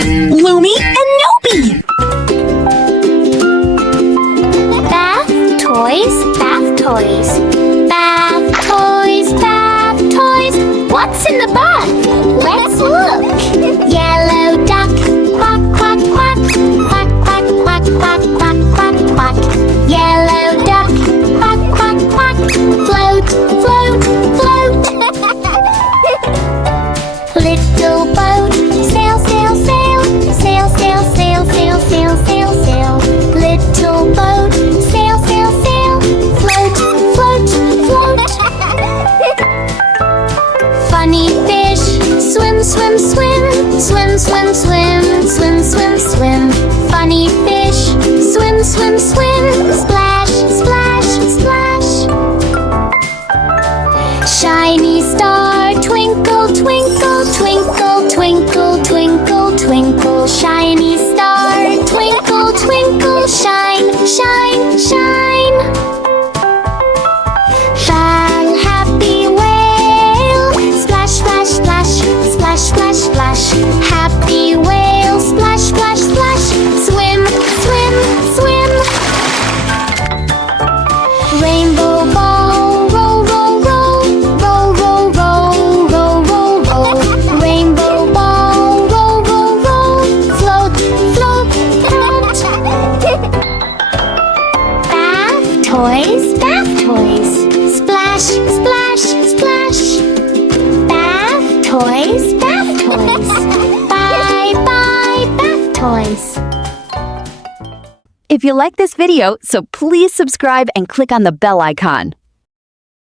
Lumi and Nobi! Bath toys, bath toys. Bath toys, bath toys. What's in the bath? Let's look. Yellow duck, quack, quack, quack. Quack, quack, quack, quack, quack, quack, quack. Yellow duck, quack, quack, quack. Float, float, float. Little boat, sail, sail, sail. Sail, sail, sail, sail, sail, sail, sail. Little boat, sail, sail, sail. Float, float, float. Funny fish, swim, swim, swim. Swim, swim, swim, swim, swim, swim. Funny fish, swim, swim, swim. Splash, splash, splash. Shiny star, twinkle, twinkle, twinkle, twinkle, twinkle, twinkle. Shiny star, twinkle, twinkle, shine, shine, shine. Fun, happy whale, splash, splash, splash, splash, splash, splash. Happy whale, splash, splash, splash. Swim, swim, swim. Rainbow ball, roll, roll, roll. Roll, roll, roll, roll, roll, roll. Rainbow ball, roll, roll, roll. Float, float, float. Bath toys, bath toys. Splash, splash, splash. Bath toys, bath toys. Bye, bye, bath toys. If you like this video, so please subscribe and click on the bell icon.